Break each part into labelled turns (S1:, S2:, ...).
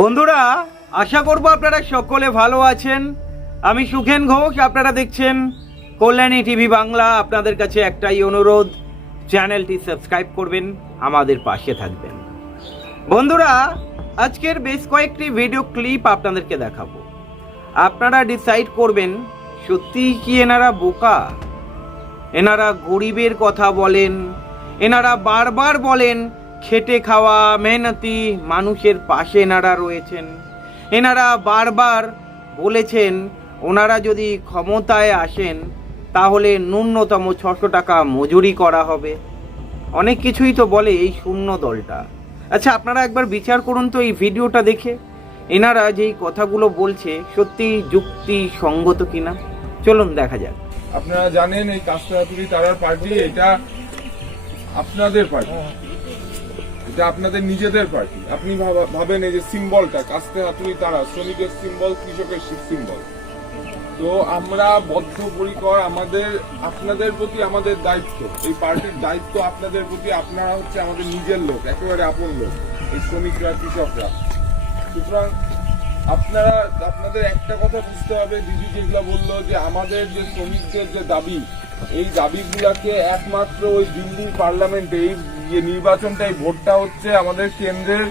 S1: বন্ধুরা, আশা করব আপনারা সকলে ভালো আছেন। আমি সুখেন ঘোষ, আপনারা দেখছেন কল্যাণী টিভি বাংলা। আপনাদের কাছে একটাই অনুরোধ, চ্যানেলটি সাবস্ক্রাইব করবেন, আমাদের পাশে থাকবেন। বন্ধুরা, আজকের বেশ কয়েকটি ভিডিও ক্লিপ আপনাদেরকে দেখাবো। আপনারা ডিসাইড করবেন, সত্যিই কি এনারা বোকা? এনারা গরিবের কথা বলেন, এনারা বারবার বলেন খেটে খাওয়া মেহনতি মানুষের পাশে এনারা রয়েছেন। এনারা বারবার বলেছেন, ওনারা যদি ক্ষমতায় আসেন, তাহলে ন্যূনতম ছশো টাকা মজুরি করা হবে। অনেক কিছুই তো বলে এই শূন্য দলটা। আচ্ছা আপনারা একবার বিচার করুন তো এই ভিডিওটা দেখে। এনারা যেই কথাগুলো বলছে, সত্যি যুক্তি সঙ্গত কিনা? চলুন দেখা যাক।
S2: আপনারা জানেন এই কাস্তাহাতুরি তারার পার্টি, এটা আপনাদের পার্টি। এটা আপনাদের নিজেদের পার্টি। আপনি ভাবা- ভাবেন এই যে সিম্বলটা, কাস্তে হাতুড়ি তারা, শ্রমিকের সিম্বল, কৃষকের সিম্বল। তো আমরা বদ্ধপরিকর আমাদের, আপনাদের প্রতি আমাদের দায়িত্ব। এই পার্টির দায়িত্ব আপনাদের প্রতি, আপনারা হচ্ছে আমাদের নিজের লোক, একেবারে আপন লোক, এই শ্রমিকরা, কৃষকরা। সুতরাং আপনারা, আপনাদের একটা কথা বুঝতে হবে, দিদি যেগুলো বলল যে আমাদের যে শ্রমিকদের যে দাবি, এই দাবিগুলাকে একমাত্র ওই দিল্লির পার্লামেন্টে, এই যে নির্বাচনটা এই ভোটটা হচ্ছে আমাদের কেন্দ্রের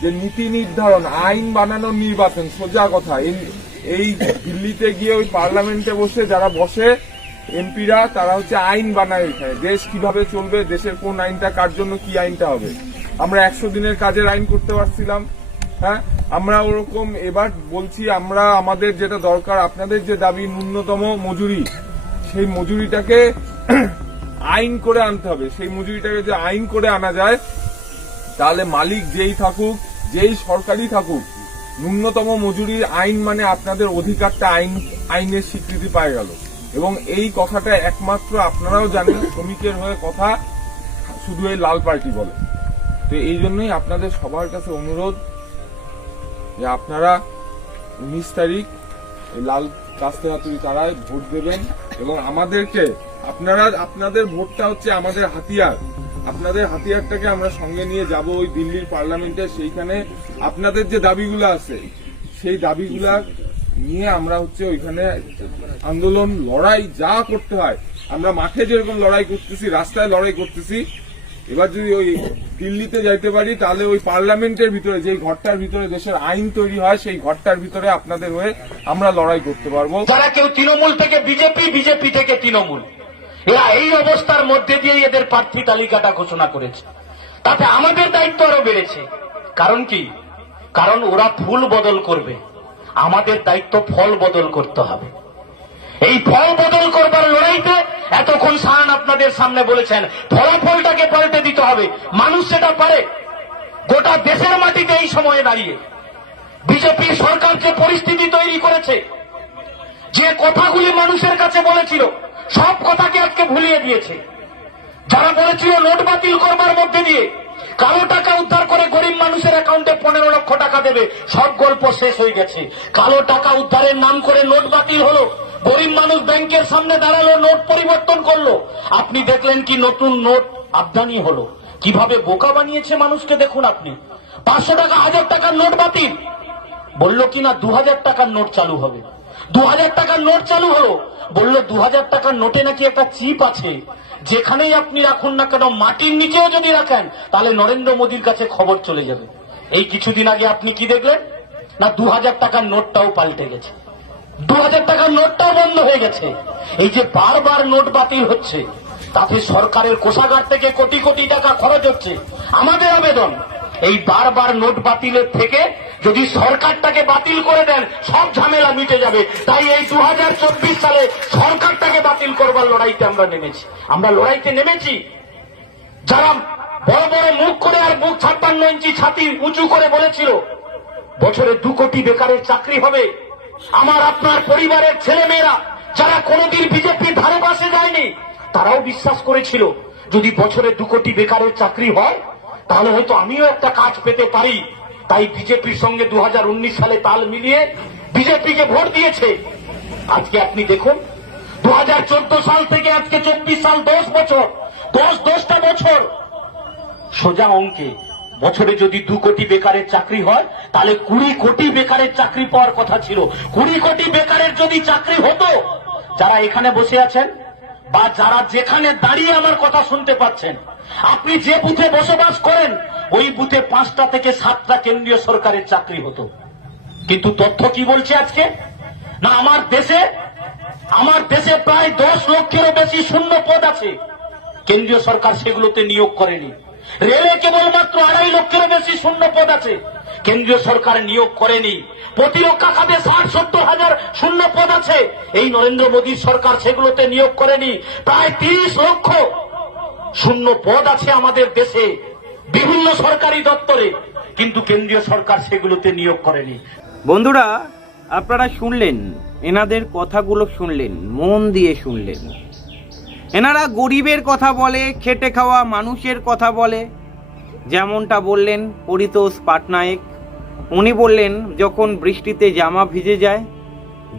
S2: যে নীতি নির্ধারণ, আইন বানানোর নির্বাচন, সোজা কথা। এই দিল্লিতে গিয়ে ওই পার্লামেন্টে বসে যারা বসে, এমপিরা, তারা হচ্ছে আইন বানায় এখানে। দেশ কীভাবে চলবে, দেশের কোন আইনটা, কার জন্য কি আইনটা হবে? আমরা একশো দিনের কাজের আইন করতে পারছিলাম হ্যাঁ? আমরা ওরকম এবার বলছি, আমরা আমাদের যেটা দরকার, আপনাদের যে দাবি ন্যূনতম মজুরি, সেই মজুরিটাকে আইন করে আনতে হবে। সেই মজুরিটাকে যে আইন করে আনা যায়, তাহলে মালিক যেই থাকুক, যেই সরকারি থাকুক, ন্যূনতম মজুরির আইন মানে আপনাদের অধিকারটা আইন, আইনের স্বীকৃতি পায় গেল। এবং এই কথাটা একমাত্র আপনারাও জানেন, শ্রমিকের হয়ে কথা শুধু এই লাল পার্টি বলে। তো এই জন্যই আপনাদের সবার কাছে অনুরোধ যে আপনারা উনিশ তারিখ লাল কাস্তে হাতুড়ি তারায় ভোট দেবেন এবং আমাদেরকে আপনারা, আপনাদের ভোটটা হচ্ছে আমাদের হাতিয়ার। আপনাদের হাতিয়ারটাকে আমরা সঙ্গে নিয়ে যাব ওই দিল্লির পার্লামেন্টে, সেইখানে আপনাদের যে দাবিগুলো আছে, সেই দাবিগুলা নিয়ে আমরা হচ্ছে ওইখানে আন্দোলন, লড়াই যা করতে হয়, আমরা মাঠে যেরকম লড়াই করতেছি, রাস্তায় লড়াই করতেছি এবার যদি ওই দিল্লিতে যাইতে পারি, তাহলে ওই পার্লামেন্টের ভিতরে, যেই ঘরটার ভিতরে দেশের আইন তৈরি হয়, সেই ঘরটার ভিতরে আপনাদের হয়ে আমরা লড়াই করতে পারব।
S3: যারা কেউ তৃণমূল থেকে বিজেপি বিজেপি থেকে তৃণমূল, এরা এই অবস্থার মধ্যে দিয়ে এদের প্রার্থী তালিকাটা ঘোষণা করেছে। তাতে আমাদের দায়িত্ব আরও বেড়েছে। কারণ কি? কারণ ওরা ফুল বদল করবে। আমাদের দায়িত্ব ফল বদল করতে হবে। এই ফল বদল করবার লড়াইতে এতক্ষণ সাহান আপনাদের সামনে বলেছেন, ফলাফলটাকে পাল্টে দিতে হবে। মানুষ সেটা পারে। গোটা দেশের মাটিতে এই সময়ে দাঁড়িয়ে। বিজেপি সরকার যে পরিস্থিতি তৈরি করেছে। যে কথাগুলি মানুষের কাছে বলেছিল, সব কথাকে আজকে ভুলিয়ে দিয়েছে। যারা বলেছিল নোট বাতিল করবার মধ্যে দিয়ে কালো টাকা উদ্ধার করে গরিব মানুষের অ্যাকাউন্টে পনেরো লক্ষ টাকা দেবে, সব গল্প শেষ হয়ে গেছে। কালো টাকা উদ্ধারের নাম করে নোট বাতিল হলো। গরিব মানুষ ব্যাংকের সামনে দাঁড়াল, নোট পরিবর্তন করল। আপনি দেখলেন কি নতুন নোট আবদানি হলো? কীভাবে বোকা বানিয়েছে মানুষকে দেখুন আপনি। পাঁচশো টাকা, হাজার টাকার নোট বাতিল। বলল কিনা দু হাজার টাকার নোট চালু হবে। দু হাজার টাকার নোট চালু হলো। বলল দু হাজার টাকার নোটে নাকি একটা চিপ আছে। যেখানেই আপনি রাখুন না কেন, মাটির নিচেও যদি রাখেন, তাহলে নরেন্দ্র মোদীর কাছে খবর চলে যাবে। এই কিছুদিন আগে আপনি কি দেখলেন? না দু হাজার টাকার নোটটাও পাল্টে গেছে। দু হাজার টাকার নোটটাও বন্ধ হয়ে গেছে। এই যে বারবার নোট বাতিল হচ্ছে, তাতে সরকারের কোষাগার থেকে কোটি কোটি টাকা খরচ হচ্ছে। আমাদের আবেদন, এই বারবার নোট বাতিলের থেকে যদি সরকারটাকে বাতিল করে দেন, সব ঝামেলা মিটে যাবে। তাই এই দু হাজার চব্বিশ সালে সরকারটাকে বাতিল করবার লড়াইতে আমরা নেমেছি। আমরা লড়াইতে নেমেছি। যারা বড় বড় মুখ করে আর মুখ ছাপ্পান্ন ইঞ্চি ছাতি উঁচু করে বলেছিল, বছরে দু কোটি বেকারের চাকরি হবে। আমার আপনার পরিবারের ছেলে মেয়েরা যারা কোনোদিন বিজেপির ধারে পাশে যায়নি, তারাও বিশ্বাস করেছিল, যদি বছরে দু কোটি বেকারের চাকরি হয়, তাহলে হয়তো আমিও একটা কাজ পেতে পারি। তাই বিজেপির সঙ্গে দু হাজার উনিশ সালে তাল মিলিয়ে বিজেপিকে ভোট দিয়েছে। আজকে আপনি দেখুন দু হাজার চোদ্দ সাল থেকে আজকে চব্বিশ সাল দশ বছর, দশ দশটা বছর সোজা অঙ্কে বছরে যদি দু কোটি বেকারের চাকরি হয়, তাহলে কুড়ি কোটি বেকারের চাকরি পাওয়ার কথা ছিল। কুড়ি কোটি বেকারের যদি চাকরি হতো, যারা এখানে বসে আছেন বা যারা যেখানে দাঁড়িয়ে আমার কথা শুনতে পাচ্ছেন, আপনি যে বুথে বসবাস করেন, ওই বুথে পাঁচটা থেকে সাতটা কেন্দ্রীয় সরকারের চাকরি হতো। কিন্তু তথ্য কি বলছে আজকে? না, আমার দেশে আমার দেশে প্রায় দশ লক্ষেরও বেশি শূন্য পদ আছে। কেন্দ্রীয় সরকার সেগুলোতে নিয়োগ করেনি। রেলে কেবলমাত্র আড়াই লক্ষেরও বেশি শূন্য পদ আছে। কেন্দ্রীয় সরকার নিয়োগ করেনি। প্রতিরক্ষা খাতে ষাট সত্তর হাজার শূন্য পদ আছে। এই নরেন্দ্র মোদীর সরকার সেগুলোতে নিয়োগ করেনি। প্রায় তিরিশ লক্ষ শূন্য পদ আছে আমাদের দেশে, বিভিন্ন সরকারি দপ্তরে। কিন্তু কেন্দ্রীয় সরকার সেগুলোতে নিয়োগ করেনি।
S1: বন্ধুরা, আপনারা শুনলেন, এনাদের কথাগুলো শুনলেন, মন দিয়ে শুনলেন। এনারা গরিবের কথা বলে, খেটে খাওয়া মানুষের কথা বলে। যেমনটা বললেন পরিতোষ পাটনায়ক, উনি বললেন, যখন বৃষ্টিতে জামা ভিজে যায়,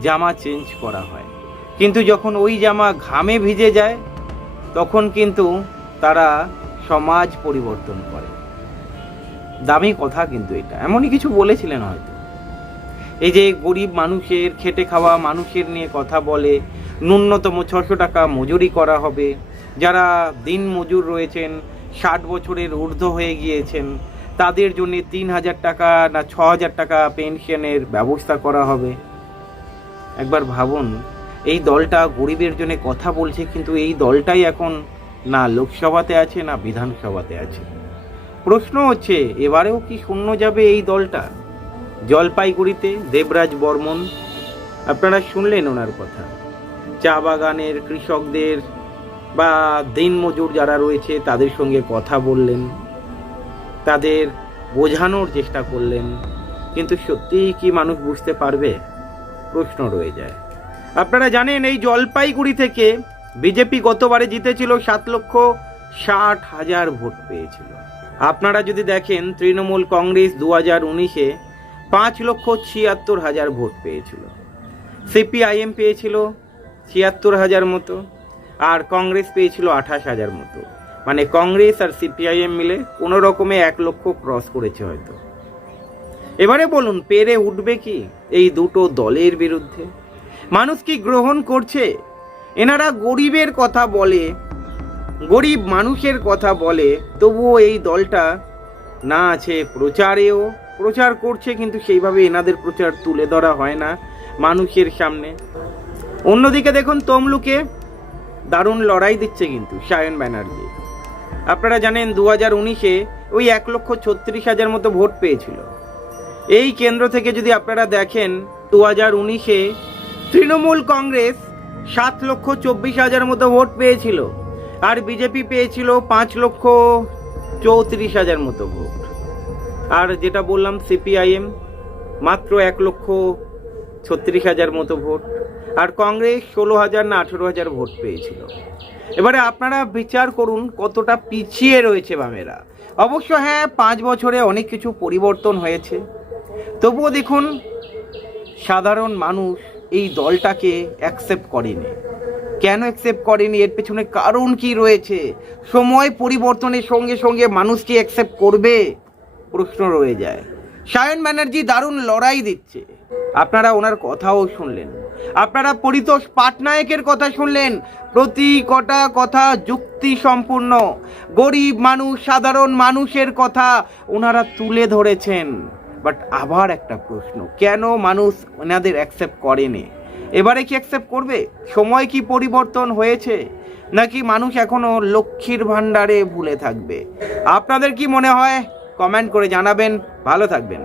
S1: জামা চেঞ্জ করা হয়। কিন্তু যখন ওই জামা ঘামে ভিজে যায়, তখন কিন্তু তারা সমাজ পরিবর্তন করে। দামি কথা কিন্তু এটা। এমনই কিছু বলেছিলেন হয়তো। এই যে গরিব মানুষের খেটে খাওয়া মানুষের নিয়ে কথা বলে, ন্যূনতম ছশো টাকা মজুরি করা হবে, যারা দিন মজুর রয়েছেন, ষাট বছরের ঊর্ধ্ব হয়ে গিয়েছেন, তাদের জন্য তিন হাজার টাকা না ছ হাজার টাকা পেনশনের ব্যবস্থা করা হবে। একবার ভাবুন, এই দলটা গরিবের জন্য কথা বলছে, কিন্তু এই দলটাই এখন না লোকসভাতে আছে, না বিধানসভাতে আছে। প্রশ্ন হচ্ছে, এবারেও কি শূন্য যাবে এই দলটা? জলপাইগুড়িতে দেবরাজ বর্মন, আপনারা শুনলেন ওনার কথা। চা বাগানের কৃষকদের বা দিনমজুর যারা রয়েছে, তাদের সঙ্গে কথা বললেন, তাদের বোঝানোর চেষ্টা করলেন, কিন্তু সত্যিই কি মানুষ বুঝতে পারবে? প্রশ্ন রয়ে যায়। আপনারা জানেন, এই জলপাইগুড়ি থেকে বিজেপি গতবারে জিতেছিল সাত লক্ষ ষাট হাজার ভোট পেয়েছিল। আপনারা যদি দেখেন, তৃণমূল কংগ্রেস দু হাজার উনিশে পাঁচ লক্ষ ছিয়াত্তর হাজার ভোট পেয়েছিল। সিপিআইএম পেয়েছিল ছিয়াত্তর হাজার মতো, আর কংগ্রেস পেয়েছিল আঠাশ হাজার মতো। মানে কংগ্রেস আর সিপিআইএম মিলে কোনো রকমে এক লক্ষ ক্রস করেছে হয়তো। এবারে বলুন, পেরে উঠবে কি এই দুটো দলের বিরুদ্ধে? মানুষ কি গ্রহণ করছে? এনারা গরিবের কথা বলে, গরিব মানুষের কথা বলে, তবুও এই দলটা না আছে প্রচারেও প্রচার করছে, কিন্তু সেইভাবে এনাদের প্রচার তুলে ধরা হয় না মানুষের সামনে। অন্যদিকে দেখুন, তমলুকে দারুণ লড়াই দিচ্ছে কিন্তু সায়ন ব্যানার্জি। আপনারা জানেন দু হাজার উনিশে ওই এক লক্ষ ছত্রিশ হাজার মতো ভোট পেয়েছিল। এই কেন্দ্র থেকে যদি আপনারা দেখেন দু হাজার উনিশে তৃণমূল কংগ্রেস সাত লক্ষ চব্বিশ হাজার মতো ভোট পেয়েছিল, আর বিজেপি পেয়েছিল পাঁচ লক্ষ চৌত্রিশ হাজার মতো ভোট। আর যেটা বললাম, সিপিআইএম মাত্র এক লক্ষ ছত্রিশ হাজার মতো ভোট, আর কংগ্রেস ষোলো হাজার না আঠেরো হাজার ভোট পেয়েছিল। এবারে আপনারা বিচার করুন কতটা পিছিয়ে রয়েছে বামেরা। অবশ্য হ্যাঁ পাঁচ বছরে অনেক কিছু পরিবর্তন হয়েছে। তবুও দেখুন, সাধারণ মানুষ এই দলটাকে অ্যাকসেপ্ট করেনি। কেন অ্যাকসেপ্ট করেনি? এর পেছনে কারণ কি রয়েছে? সময় পরিবর্তনের সঙ্গে সঙ্গে মানুষ কি অ্যাকসেপ্ট করবে? প্রশ্ন রয়ে যায়। সায়ন ব্যানার্জি দারুণ লড়াই দিচ্ছে। আপনারা ওনার কথাও শুনলেন। আপনারা পরিতোষ পাটনায়কের কথা শুনলেন। প্রতি কটা কথা যুক্তি সম্পূর্ণ গরিব মানুষ, সাধারণ মানুষের কথা ওনারা তুলে ধরেছেন। বাট আবার একটা প্রশ্ন, কেন মানুষ ওনাদের অ্যাকসেপ্ট করেনি? এবারে কি অ্যাকসেপ্ট করবে? সময় কি পরিবর্তন হয়েছে? নাকি মানুষ এখনও লক্ষ্মীর ভাণ্ডারে ভুলে থাকবে? আপনাদের কি মনে হয়? কমেন্ট করে জানাবেন। ভালো থাকবেন।